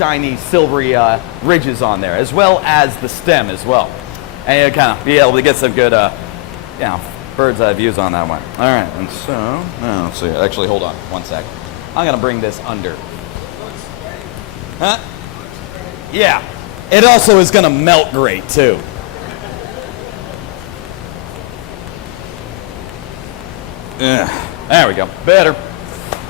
shiny, silvery ridges on there, as well as the stem as well. And you'll kind of be able to get some good, you know, bird's eye views on that one. All right, and so, let's see. Actually, hold on one sec. I'm going to bring this under. Huh? Yeah. It also is going to melt great, too. There we go. Better.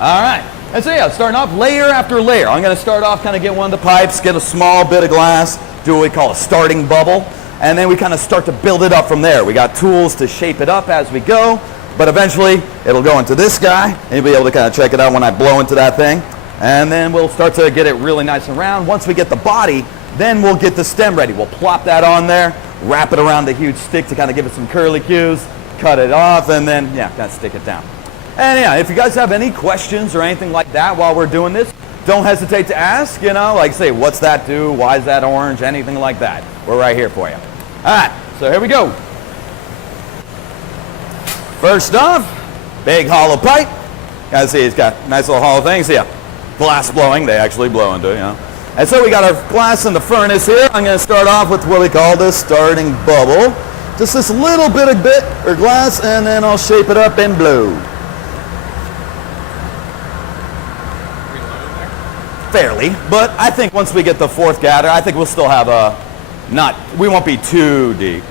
All right. And so, yeah, starting off layer after layer. I'm going to start off, kind of get one of the pipes, get a small bit of glass, do what we call a starting bubble, and then we kind of start to build it up from there. We got tools to shape it up as we go, but eventually it'll go into this guy, and you'll be able to kind of check it out when I blow into that thing. And then we'll start to get it really nice and round. Once we get the body, then we'll get the stem ready. We'll plop that on there, wrap it around the huge stick to kind of give it some curlicues, cut it off, and then, yeah, kind of stick it down. And yeah, if you guys have any questions or anything like that while we're doing this, don't hesitate to ask, you know, like say, what's that do? Why is that orange? Anything like that. We're right here for you. All right, so here we go. First off, big hollow pipe. Guys see it's got nice little hollow things here. Glass blowing, they actually blow into, you know. And so we got our glass in the furnace here. I'm going to start off with what we call the starting bubble. Just this little bit of glass, and then I'll shape it up and blow. Fairly, but I think once we get the fourth gather, I think we'll still have we won't be too deep.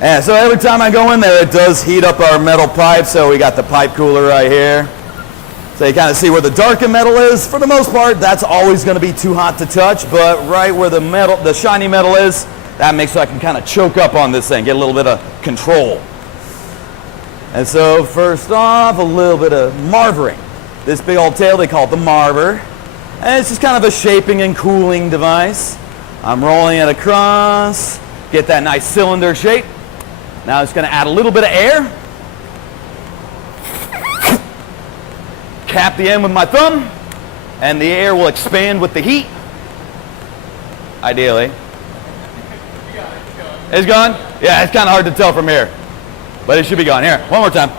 And so every time I go in there, it does heat up our metal pipe. So we got the pipe cooler right here. So you kind of see where the darkened metal is. For the most part, that's always going to be too hot to touch, but right where the shiny metal is, that makes so I can kind of choke up on this thing, get a little bit of control. And so first off, a little bit of marvering. This big old tail, they call it the marver. And it's just kind of a shaping and cooling device. I'm rolling it across, get that nice cylinder shape. Now I'm just going to add a little bit of air. Cap the end with my thumb, and the air will expand with the heat. Ideally. It's gone? Yeah, it's kind of hard to tell from here, but it should be gone. Here, one more time.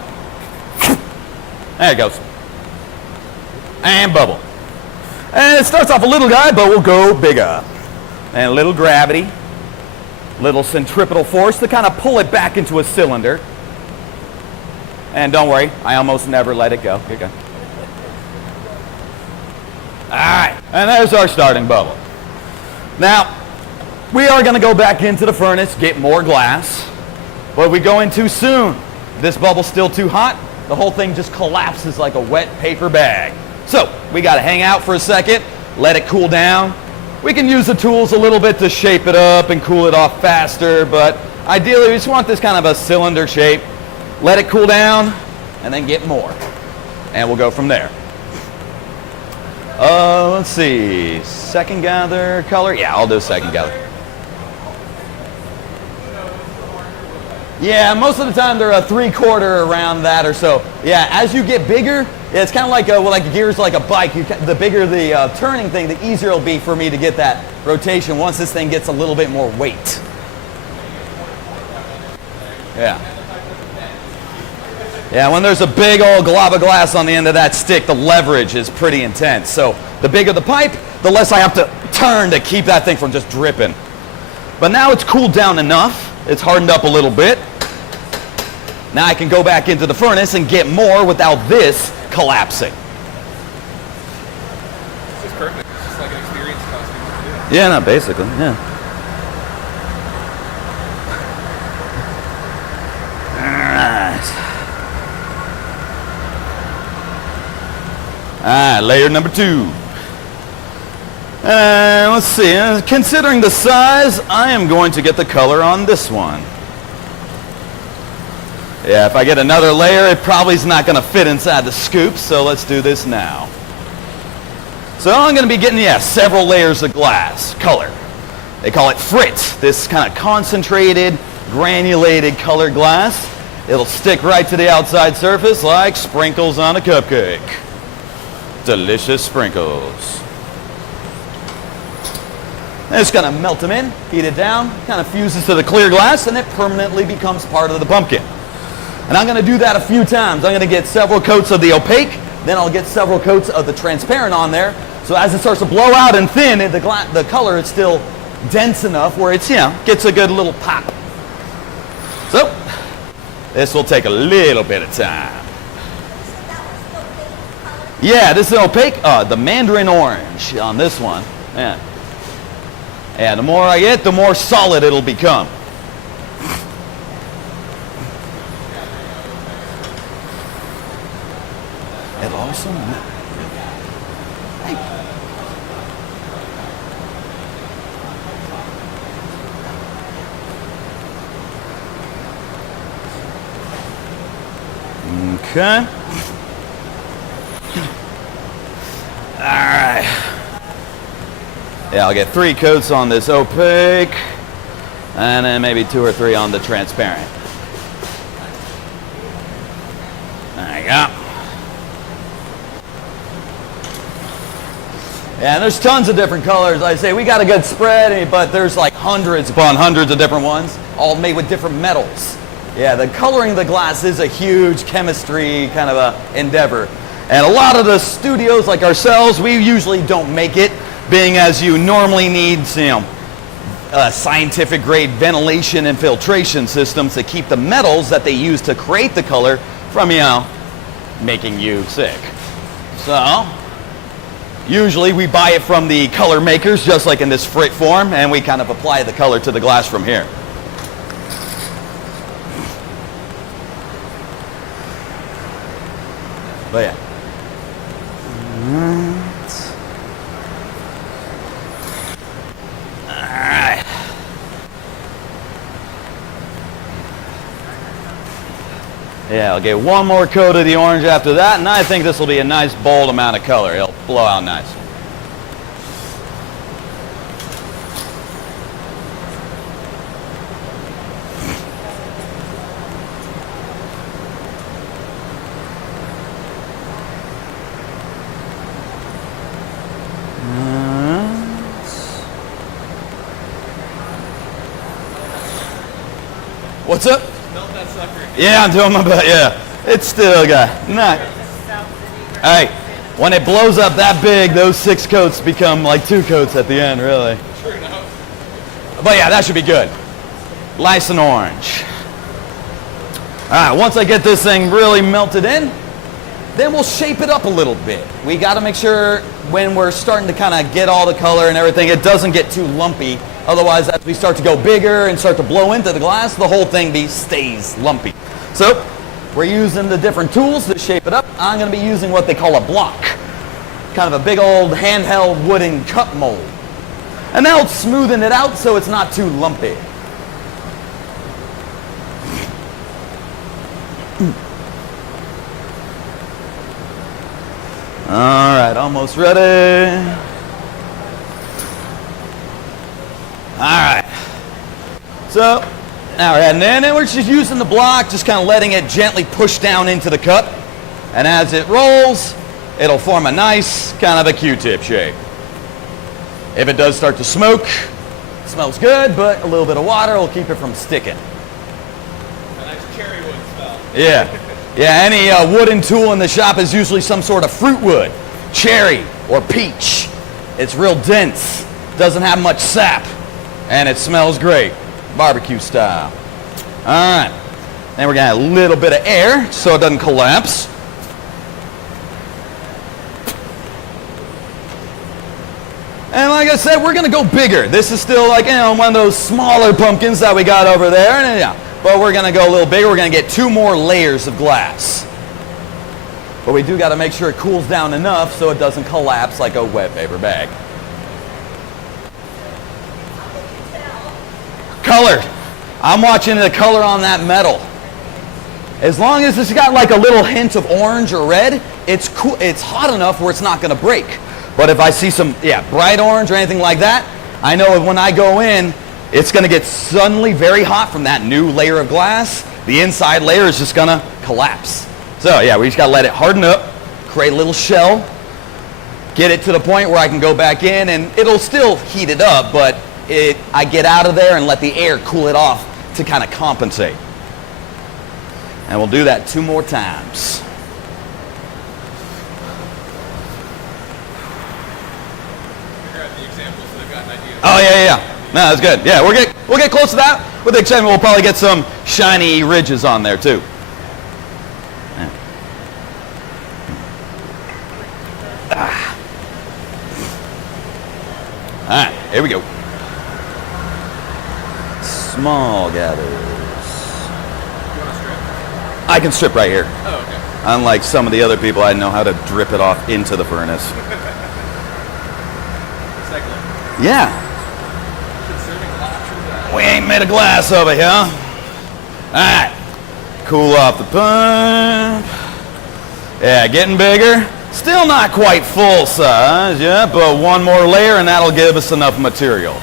There it goes. And bubble. And it starts off a little guy, but we'll go bigger. And a little gravity, little centripetal force to kind of pull it back into a cylinder. And don't worry, I almost never let it go. Here you go. All right, and there's our starting bubble. Now, we are going to go back into the furnace, get more glass, but we go in too soon. This bubble's still too hot. The whole thing just collapses like a wet paper bag. So we got to hang out for a second, let it cool down. We can use the tools a little bit to shape it up and cool it off faster, but ideally we just want this kind of a cylinder shape. Let it cool down, and then get more. And we'll go from there. Let's see, second gather color? Yeah, I'll do second gather. Yeah, most of the time they're a 3/4 around that or so. Yeah, as you get bigger, it's kind of like gears like a bike. The bigger the turning thing, the easier it'll be for me to get that rotation once this thing gets a little bit more weight. Yeah. Yeah, when there's a big old glob of glass on the end of that stick, the leverage is pretty intense. So the bigger the pipe, the less I have to turn to keep that thing from just dripping. But now it's cooled down enough. It's hardened up a little bit. Now I can go back into the furnace and get more without this collapsing. This is perfect. It's just like an experience costume. Yeah, no, basically, yeah. All right, layer number 2. Let's see, considering the size, I am going to get the color on this one. Yeah, if I get another layer, it probably is not going to fit inside the scoop, so let's do this now. So I'm going to be getting, several layers of glass, color. They call it Fritz, this kind of concentrated, granulated colored glass. It'll stick right to the outside surface like sprinkles on a cupcake. Delicious sprinkles. And it's going to melt them in, heat it down, kind of fuses to the clear glass, and it permanently becomes part of the pumpkin. And I'm going to do that a few times. I'm going to get several coats of the opaque, then I'll get several coats of the transparent on there So as it starts to blow out and thin, the color is still dense enough where it's, gets a good little pop. So this will take a little bit of time. Yeah, this is opaque, the mandarin orange on this one. Yeah. And the more I get, the more solid it'll become. It also... Okay. All right. Yeah, I'll get 3 coats on this opaque, and then maybe 2 or 3 on the transparent. There you go. Yeah, and there's tons of different colors. Like I say, we got a good spread, but there's like hundreds upon hundreds of different ones, all made with different metals. Yeah, the coloring of the glass is a huge chemistry kind of a endeavor. And a lot of the studios like ourselves, we usually don't make it, being as you normally need, scientific grade ventilation and filtration systems to keep the metals that they use to create the color from, making you sick. So, usually we buy it from the color makers, just like in this frit form, and we kind of apply the color to the glass from here. But yeah. Alright. Yeah, I'll get 1 more coat of the orange after that, and I think this will be a nice bold amount of color. It'll blow out nice. What's up? Melt that sucker. Yeah, I'm doing my best. Yeah, it's still got Hey, when it blows up that big, those 6 coats become like 2 coats at the end, really. Sure enough. But yeah, that should be good. Nice and orange. All right, once I get this thing really melted in, then we'll shape it up a little bit. We got to make sure when we're starting to kind of get all the color and everything, it doesn't get too lumpy. Otherwise, as we start to go bigger and start to blow into the glass, the whole thing stays lumpy. So we're using the different tools to shape it up. I'm going to be using what they call a block, kind of a big old handheld wooden cup mold. And that'll smoothen it out so it's not too lumpy. All right, almost ready. All right. So now we're heading in, and we're just using the block, just kind of letting it gently push down into the cup. And as it rolls, it'll form a nice kind of a Q-tip shape. If it does start to smoke, it smells good, but a little bit of water will keep it from sticking. A nice cherry wood smell. Yeah. Yeah, any wooden tool in the shop is usually some sort of fruit wood, cherry or peach. It's real dense, doesn't have much sap, and it smells great, barbecue style. All right, then we're gonna add a little bit of air so it doesn't collapse. And like I said, we're gonna go bigger. This is still like, one of those smaller pumpkins that we got over there, and yeah. But we're going to go a little bigger. We're going to get 2 more layers of glass. But we do got to make sure it cools down enough so it doesn't collapse like a wet paper bag. Color. I'm watching the color on that metal. As long as it's got like a little hint of orange or red, it's cool. It's hot enough where it's not going to break. But if I see some bright orange or anything like that, I know when I go in, it's going to get suddenly very hot from that new layer of glass. The inside layer is just going to collapse. So yeah, we just got to let it harden up, create a little shell, get it to the point where I can go back in, and it'll still heat it up, but I get out of there and let the air cool it off to kind of compensate. And we'll do that 2 more times. grab the example so they've got an idea. Oh yeah. No, that's good. Yeah, we'll get close to that. With the exception, we'll probably get some shiny ridges on there too. Yeah. All right, here we go. Small gathers. You want to strip? I can strip right here. Oh, okay. Unlike some of the other people, I know how to drip it off into the furnace. Recycling. Yeah. Conserving glass. We ain't made of glass over here. All right. Cool off the pump. Yeah, getting bigger. Still not quite full size, yeah, but one more layer and that'll give us enough material.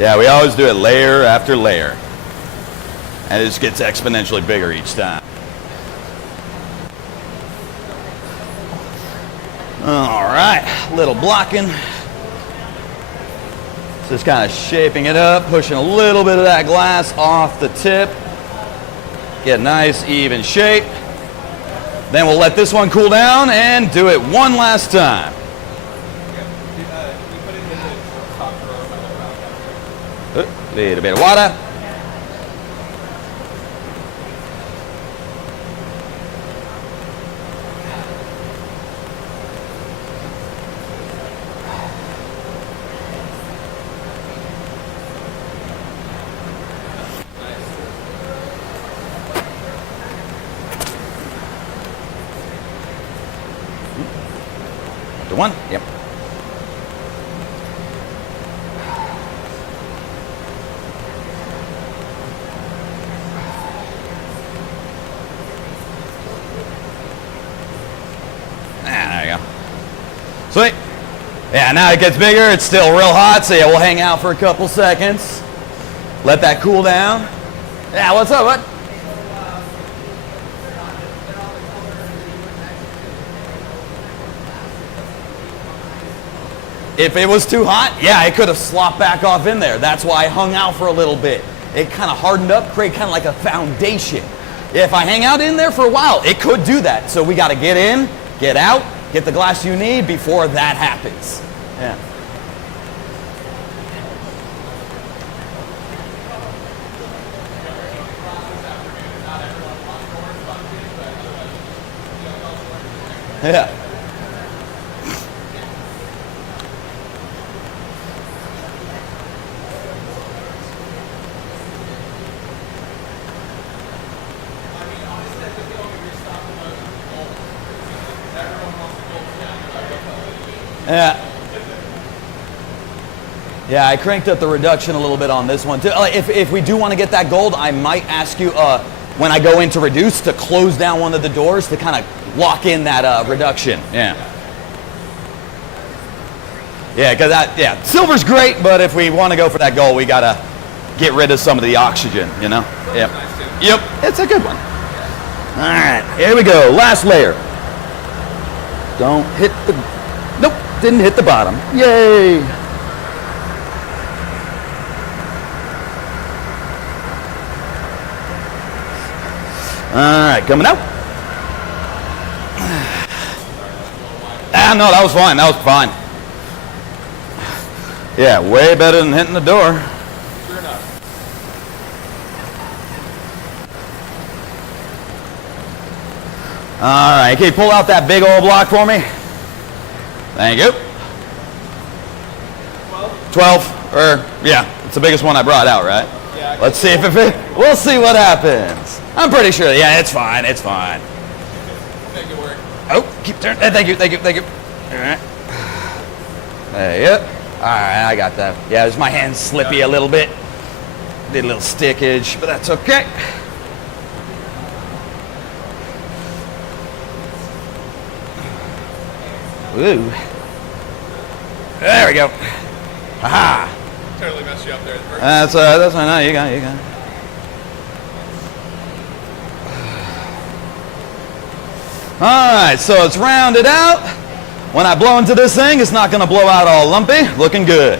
Yeah, we always do it layer after layer. And it just gets exponentially bigger each time. All right, little blocking. Just kind of shaping it up, pushing a little bit of that glass off the tip. Get a nice even shape. Then we'll let this one cool down and do it one last time. Little bit of water. The one? Yep. There you go. Sweet. Yeah, now it gets bigger. It's still real hot, so yeah, we'll hang out for a couple seconds. Let that cool down. Yeah, what's up, bud? If it was too hot, yeah, it could have slopped back off in there. That's why I hung out for a little bit. It kind of hardened up, create kind of like a foundation. If I hang out in there for a while, it could do that. So we got to get in, get out, get the glass you need before that happens. Yeah. Yeah. Yeah. Yeah, I cranked up the reduction a little bit on this one too. If we do want to get that gold, I might ask you when I go in to reduce to close down one of the doors to kind of lock in that reduction. Yeah. Yeah, because silver's great, but if we want to go for that gold, we gotta get rid of some of the oxygen, you know? Yep. Yep, it's a good one. All right, here we go. Last layer. Don't hit the, nope, didn't hit the bottom. Yay. All right, coming out. No, that was fine. That was fine. Yeah, way better than hitting the door. Sure enough. All right, can you pull out that big old block for me? Thank you. 12? Or, yeah, it's the biggest one I brought out, right? Yeah. Let's see if it fits. We'll see what happens. I'm pretty sure, yeah, it's fine, it's fine. Make it work. Oh, keep turning. Thank you, thank you, thank you. All right. There you go. All right, I got that. Yeah, there's my hand's slippy a little bit. Did a little stickage, but that's okay. Ooh. There we go. Aha. Totally messed you up there at first. That's fine. No, you got it, you got it. All right, so it's rounded out. When I blow into this thing, it's not going to blow out all lumpy. Looking good.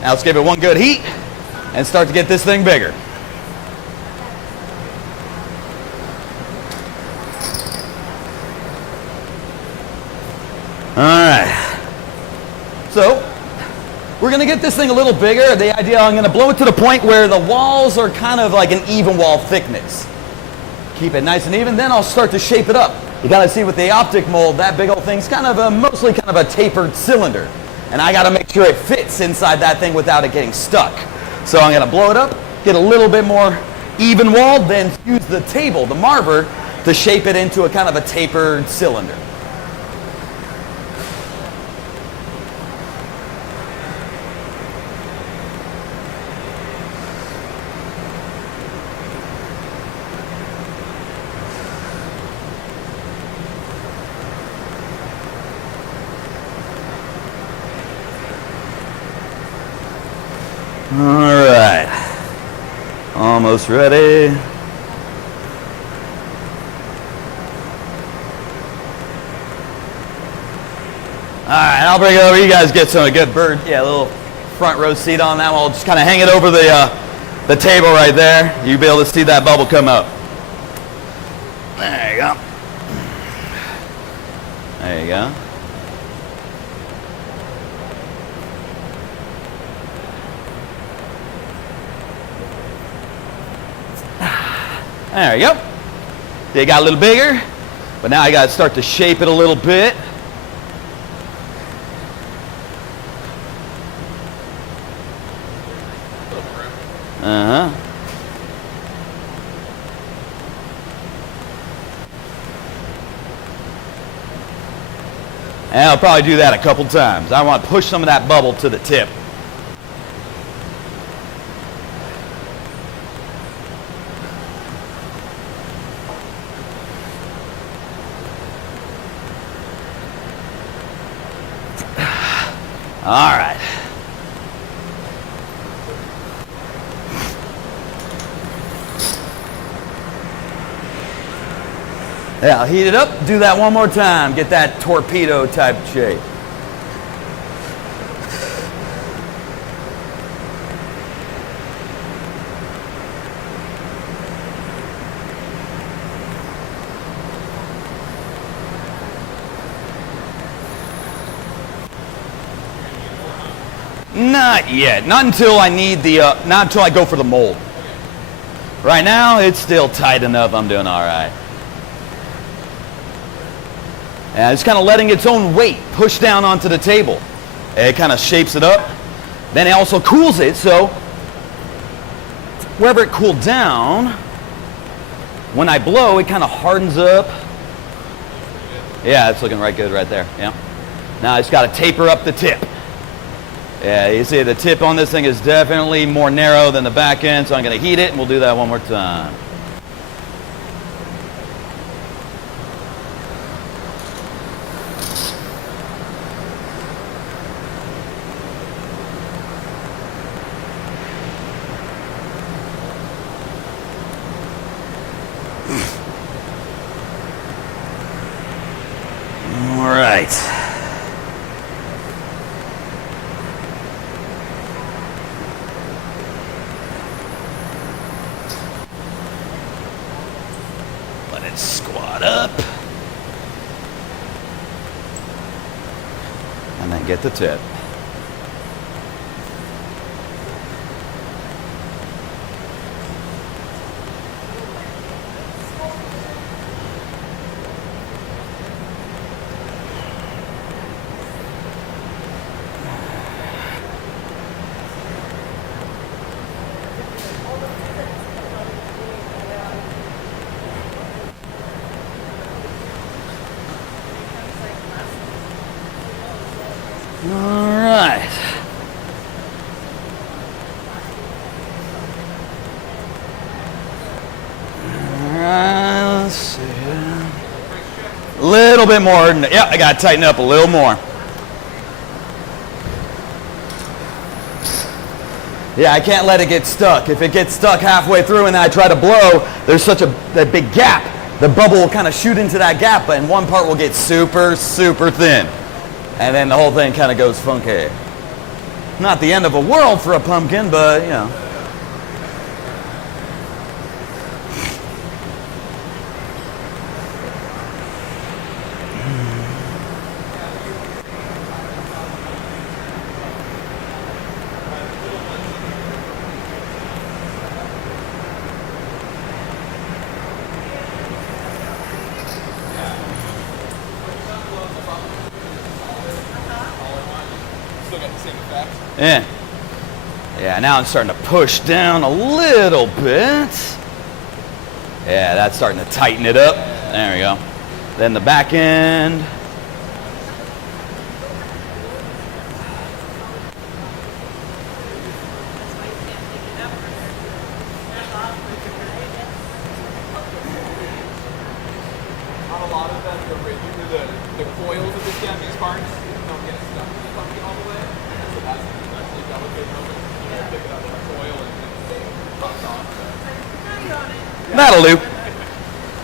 Now let's give it one good heat and start to get this thing bigger. All right. So we're gonna get this thing a little bigger. The idea, I'm gonna blow it to the point where the walls are kind of like an even wall thickness. Keep it nice and even, then I'll start to shape it up. You gotta see with the optic mold, that big old thing's kind of mostly kind of a tapered cylinder. And I gotta make sure it fits inside that thing without it getting stuck. So I'm gonna blow it up, get a little bit more even walled, then use the table, the marver, to shape it into a kind of a tapered cylinder. All right, almost ready. All right, I'll bring it over. You guys get a good bird, a little front row seat on that one. I'll just kind of hang it over the table right there. You'll be able to see that bubble come up. There you go. There you go. There you go. They got a little bigger, but now I got to start to shape it a little bit. Uh-huh. And I'll probably do that a couple times. I want to push some of that bubble to the tip. All right. Yeah, I'll heat it up, do that one more time, get that torpedo type shape. Not yet. Not until I need the, not until I go for the mold. Right now, it's still tight enough. I'm doing all right. And it's kind of letting its own weight push down onto the table. It kind of shapes it up. Then it also cools it, so wherever it cooled down, when I blow, it kind of hardens up. Yeah, it's looking right good right there. Yeah. Now I just got to taper up the tip. Yeah, you see the tip on this thing is definitely more narrow than the back end, so I'm going to heat it and we'll do that one more time. All right. Squat up and then get the tip. All right. Let's see. A little bit more. Yeah, I got to tighten up a little more. Yeah, I can't let it get stuck. If it gets stuck halfway through and I try to blow, there's such a big gap. The bubble will kind of shoot into that gap, and one part will get super, super thin. And then the whole thing kind of goes funky. Not the end of the world for a pumpkin, but, you know. Still got the same effect. Yeah. Yeah, now I'm starting to push down a little bit. Yeah, that's starting to tighten it up. There we go. Then the back end. On a lot of them, the coils of the stem, these parts don't get stuck to the pumpkin all the way. So that's especially delicate moment. You know, pick it up with a coil and it pops off. That'll do.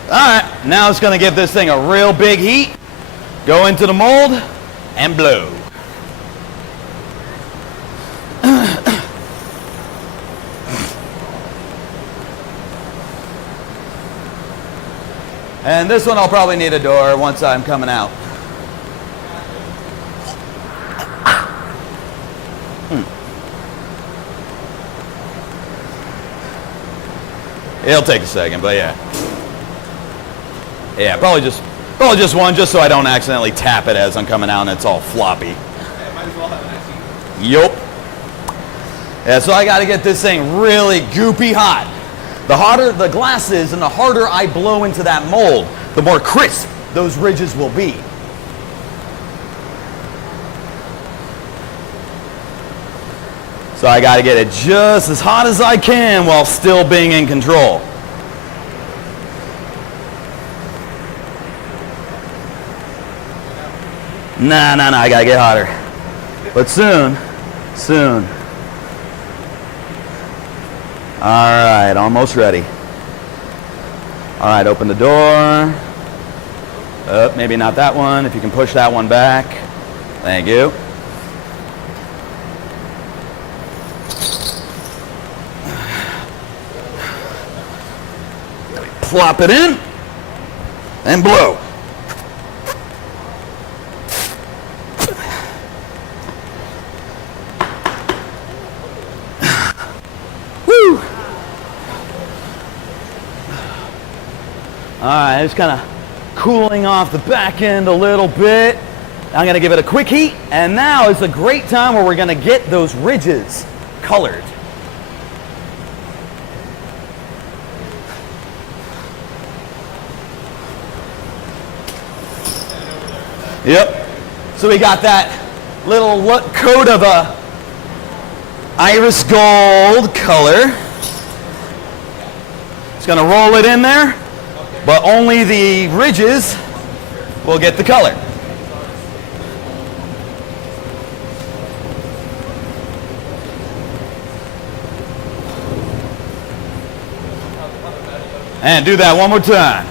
All right, now it's going to give this thing a real big heat. Go into the mold and blow. And this one I'll probably need a door once I'm coming out. It'll take a second, but yeah. Yeah, probably just one, just so I don't accidentally tap it as I'm coming out and it's all floppy. Yeah, might as well have a nice heat. Yup. Yeah, so I got to get this thing really goopy hot. The hotter the glass is and the harder I blow into that mold, the more crisp those ridges will be. So I got to get it just as hot as I can while still being in control. Nah, I got to get hotter. But soon. All right, almost ready. All right, open the door. Maybe not that one. If you can push that one back. Thank you. Plop it in and blow. Woo! All right, it's kind of cooling off the back end a little bit. I'm going to give it a quick heat, and now is a great time where we're going to get those ridges colored. Yep. So we got that little coat of a iris gold color. It's going to roll it in there, but only the ridges will get the color. And do that one more time.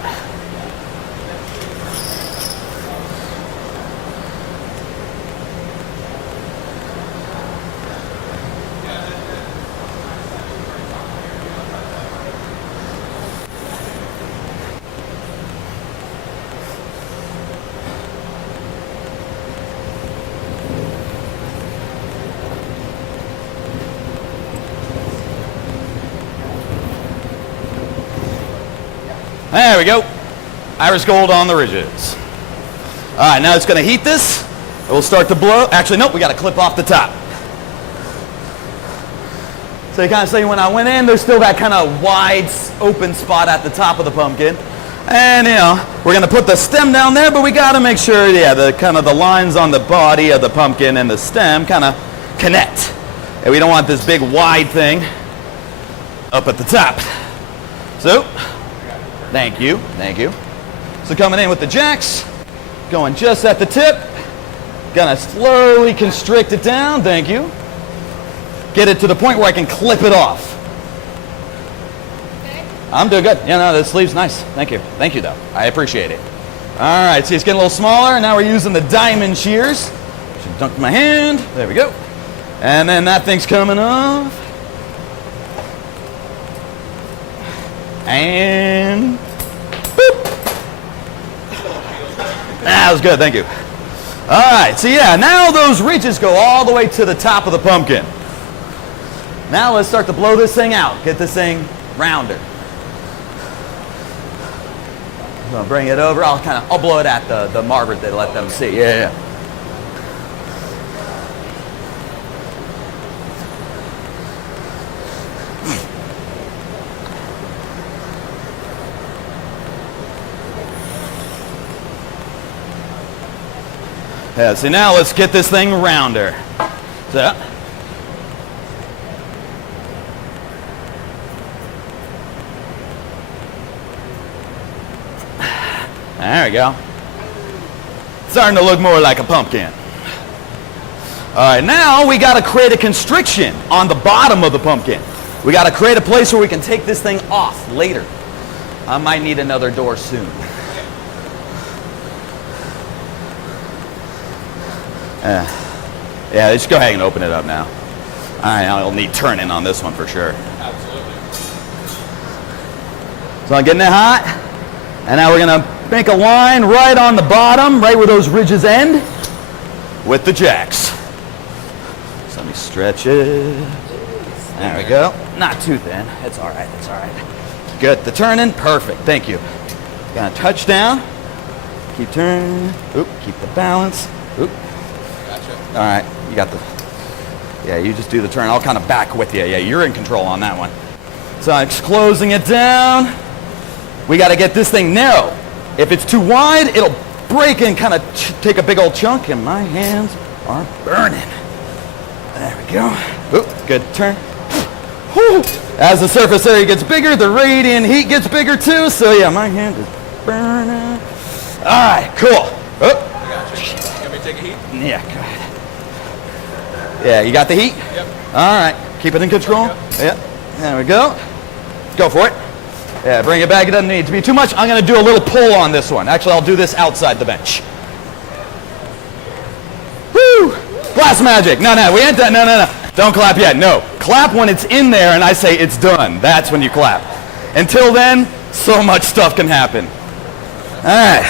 There we go. Iris gold on the ridges. All right, now it's going to heat this. It will start to blow. Actually, nope, we got to clip off the top. So you kind of see when I went in, there's still that kind of wide open spot at the top of the pumpkin. And, you know, we're going to put the stem down there, but we got to make sure, yeah, the kind of the lines on the body of the pumpkin and the stem kind of connect. And we don't want this big wide thing up at the top. So, thank you. So coming in with the jacks, going just at the tip, gonna slowly constrict it down, thank you. Get it to the point where I can clip it off. Okay. I'm doing good. Yeah, no, the sleeve's nice. Thank you though. I appreciate it. All right, see it's getting a little smaller. Now we're using the diamond shears. Should dunk my hand, there we go. And then that thing's coming off. And boop. That was good, thank you. All right, so yeah, now those ridges go all the way to the top of the pumpkin. Now let's start to blow this thing out, get this thing rounder. I'm gonna bring it over. I'll blow it at the marble to let them see. Yeah. Yeah, see now let's get this thing rounder. So. There we go. Starting to look more like a pumpkin. All right, now we got to create a constriction on the bottom of the pumpkin. We got to create a place where we can take this thing off later. I might need another door soon. Yeah, just go ahead and open it up now. All right, I'll need turning on this one for sure. Absolutely. So I'm getting it hot. And now we're going to make a line right on the bottom, right where those ridges end, with the jacks. So let me stretch it. There we go. Not too thin. It's all right. It's all right. Good. The turning, perfect. Thank you. Gonna touch down. Keep turning. Oop. Keep the balance. Oop. Gotcha. All right. You got the. Yeah. You just do the turn. I'll kind of back with you. Yeah. You're in control on that one. So I'm just closing it down. We got to get this thing narrow. If it's too wide, it'll break and kind of take a big old chunk, and my hands are burning. There we go. Oop, good turn. Whew. As the surface area gets bigger, the radiant heat gets bigger too, so yeah, my hand is burning. All right, cool. Oh. I got you. Can we take a heat? Yeah, go ahead. Yeah, you got the heat? Yep. All right, keep it in control. Yeah, there we go. Go for it. Yeah, bring it back. It doesn't need to be too much. I'm going to do a little pull on this one. Actually, I'll do this outside the bench. Woo! Glass magic. No, we ain't done. No. Don't clap yet. No. Clap when it's in there and I say it's done. That's when you clap. Until then, so much stuff can happen. All right.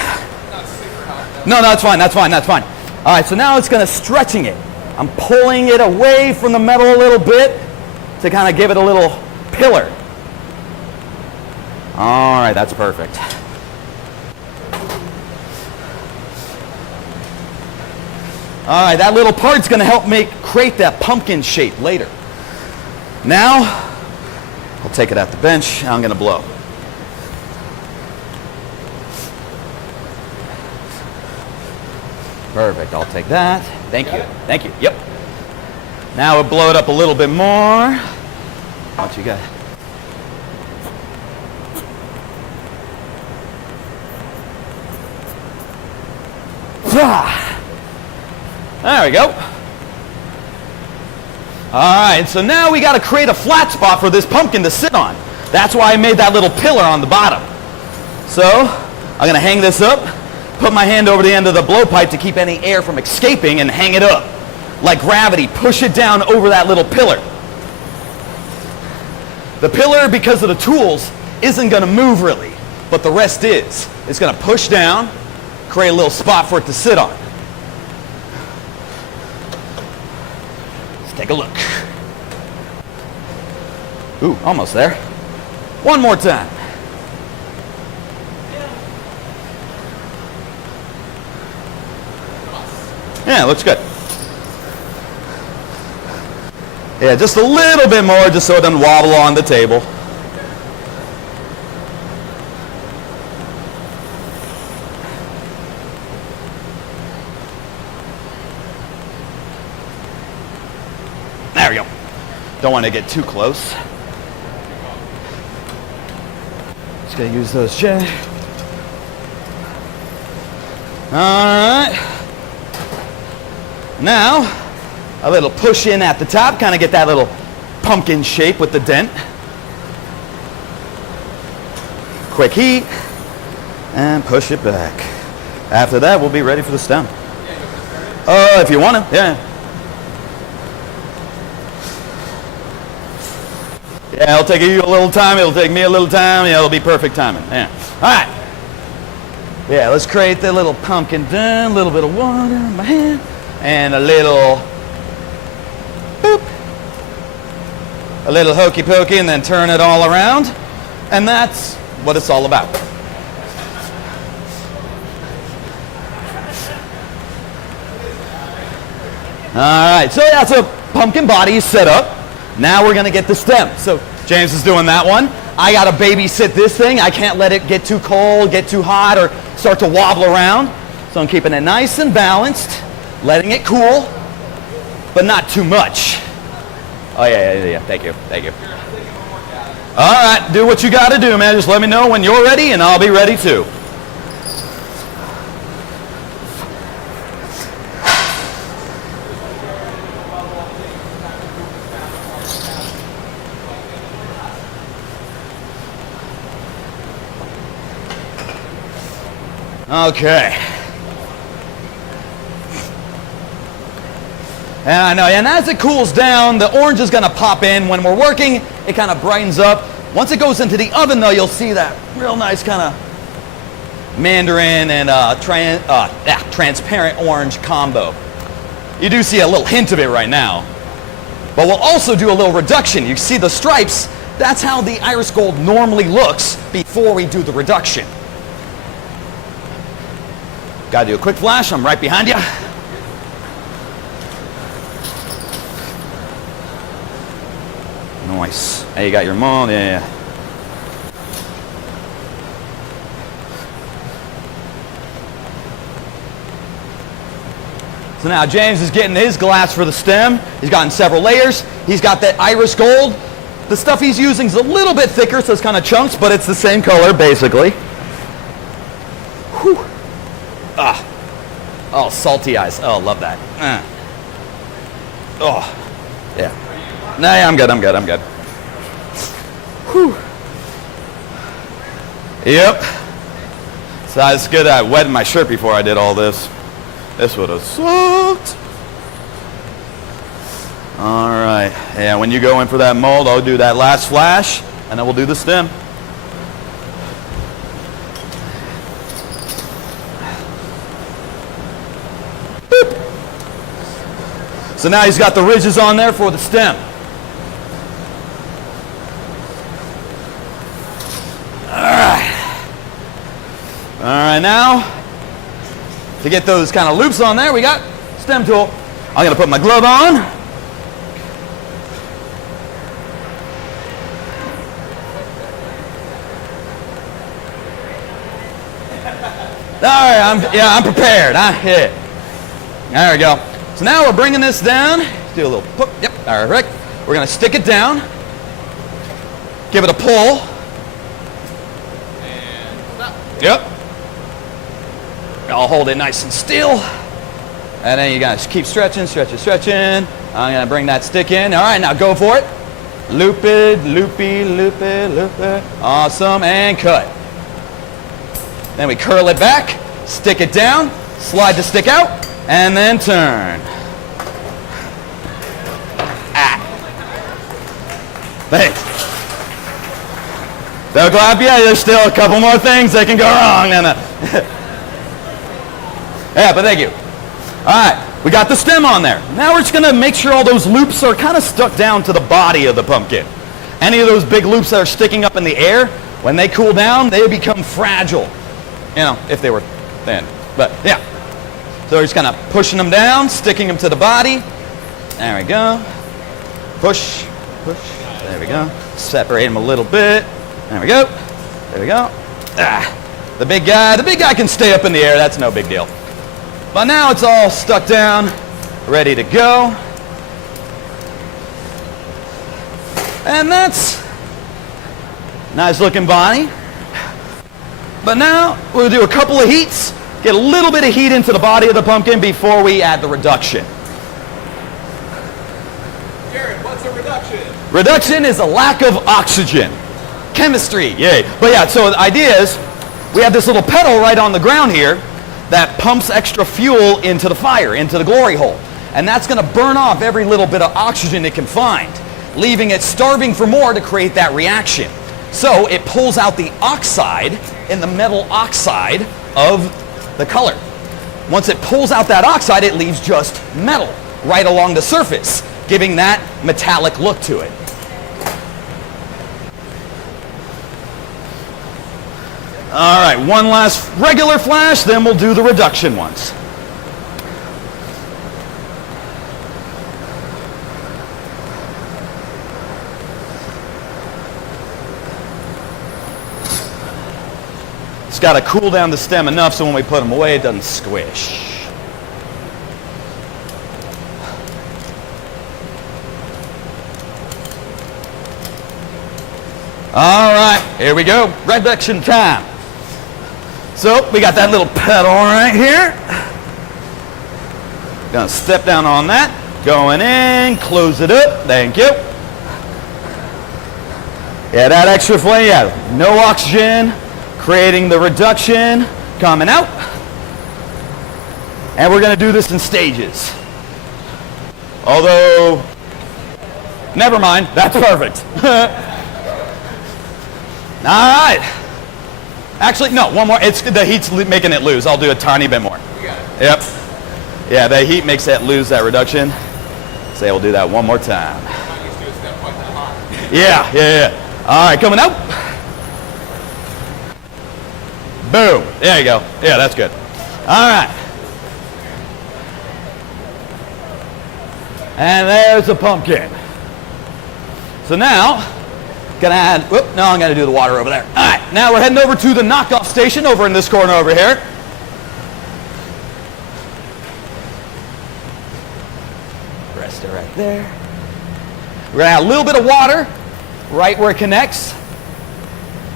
No, it's fine. That's fine. All right, so now it's going to stretching it. I'm pulling it away from the metal a little bit to kind of give it a little pillar. All right, that's perfect. All right, that little part's going to help create that pumpkin shape later. Now, I'll take it at the bench. I'm going to blow. Perfect. I'll take that. Thank you. Thank you. Yep. Now we'll blow it up a little bit more. What you got? There we go. All right, so now we got to create a flat spot for this pumpkin to sit on. That's why I made that little pillar on the bottom. So I'm going to hang this up, put my hand over the end of the blowpipe to keep any air from escaping, and hang it up. Like gravity, push it down over that little pillar. The pillar, because of the tools, isn't going to move really, but the rest is. It's going to push down, create a little spot for it to sit on. Let's take a look. Ooh, almost there. One more time. Yeah, looks good. Yeah, just a little bit more just so it doesn't wobble on the table. There we go. Don't want to get too close. Just gonna use those chairs. All right. Now, a little push in at the top, kind of get that little pumpkin shape with the dent. Quick heat, and push it back. After that, we'll be ready for the stem. If you want to, yeah. Yeah, it'll take you a little time, it'll take me a little time, yeah, it'll be perfect timing, yeah. All right. Yeah, let's create the little pumpkin done, a little bit of water in my hand, and a little boop. A little hokey pokey, and then turn it all around. And that's what it's all about. All right, so that's a pumpkin body set up. Now we're gonna get the stem. So James is doing that one. I gotta babysit this thing. I can't let it get too cold, get too hot, or start to wobble around. So I'm keeping it nice and balanced. letting it cool, but not too much. Oh yeah, thank you. All right, do what you got to do, man. Just let me know when you're ready and I'll be ready too. Okay. And I know, and as it cools down, the orange is going to pop in. When we're working, it kind of brightens up. Once it goes into the oven, though, you'll see that real nice kind of mandarin and transparent orange combo. You do see a little hint of it right now. But we'll also do a little reduction. You see the stripes? That's how the iris gold normally looks before we do the reduction. Got to do a quick flash. I'm right behind you. Nice. Hey, you got your mold? Yeah. So now James is getting his glass for the stem. He's gotten several layers. He's got that iris gold. The stuff he's using is a little bit thicker, so it's kind of chunks, but it's the same color, basically. Whew. Ah. Oh, salty eyes. Oh, love that. Oh. Yeah. Nah, I'm good. Whew. Yep. So it's good I wetted my shirt before I did all this. This would have sucked. All right. Yeah, when you go in for that mold, I'll do that last flash, and then we'll do the stem. Boop. So now he's got the ridges on there for the stem. All right, now, to get those kind of loops on there, we got stem tool. I'm going to put my glove on. All right, I'm prepared. Yeah. There we go. So now we're bringing this down. Do a little hook. Yep, all right. We're going to stick it down. Give it a pull. Yep. I'll hold it nice and still. And then you guys keep stretching. I'm going to bring that stick in. All right, now go for it. Loop it, loopy, loop it. Awesome, and cut. Then we curl it back, stick it down, slide the stick out, and then turn. Thanks. Don't clap yet, there's still a couple more things that can go wrong. Yeah, but thank you. All right, we got the stem on there. Now we're just gonna make sure all those loops are kind of stuck down to the body of the pumpkin. Any of those big loops that are sticking up in the air, when they cool down, they become fragile. You know, if they were thin. But yeah. So we're just kind of pushing them down, sticking them to the body. There we go. Push. There we go. Separate them a little bit. There we go. The big guy can stay up in the air. That's no big deal. But now it's all stuck down, ready to go. And that's nice looking body. But now we'll do a couple of heats, get a little bit of heat into the body of the pumpkin before we add the reduction. Jarrod, what's a reduction? Reduction is a lack of oxygen. Chemistry, yay. But yeah, so the idea is we have this little pedal right on the ground here that pumps extra fuel into the fire, into the glory hole. And that's going to burn off every little bit of oxygen it can find, leaving it starving for more to create that reaction. So it pulls out the oxide in the metal oxide of the color. Once it pulls out that oxide, it leaves just metal right along the surface, giving that metallic look to it. All right, one last regular flash, then we'll do the reduction ones. It's got to cool down the stem enough so when we put them away, it doesn't squish. All right, here we go. Reduction time. So we got that little pedal right here. Gonna step down on that. Going in, close it up. Thank you. Yeah, that extra flame, yeah. No oxygen, creating the reduction, coming out. And we're gonna do this in stages. Although, never mind, that's perfect. All right. Actually, no, one more. It's the heat's making it lose. I'll do a tiny bit more. You got it. Yep. Yeah, the heat makes it lose that reduction. Say we'll do that one more time. I'm not used to a step quite that high. Yeah. All right, coming out. Boom. There you go. Yeah, that's good. All right. And there's the pumpkin. So now, gonna add, whoop, now I'm gonna do the water over there. All right, now we're heading over to the knockoff station over in this corner over here. Rest it right there. We're gonna add a little bit of water right where it connects.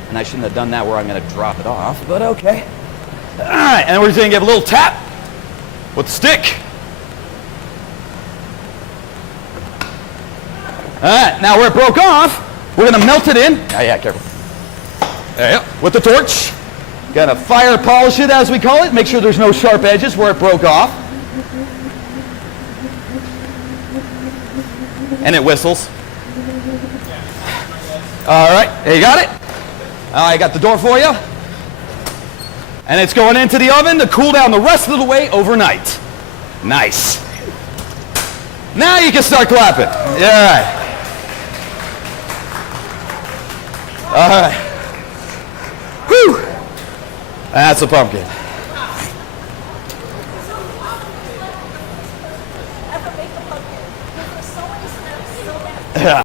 And I shouldn't have done that where I'm gonna drop it off, but okay. All right, and we're just gonna give a little tap with the stick. All right, now where it broke off, we're gonna melt it in. Oh yeah, careful. There you go. With the torch. Gonna fire polish it, as we call it. Make sure there's no sharp edges where it broke off. And it whistles. All right, there you got it. I got the door for you. And it's going into the oven to cool down the rest of the way overnight. Nice. Now you can start clapping. Yeah, all right. Whew. That's a pumpkin. Yeah.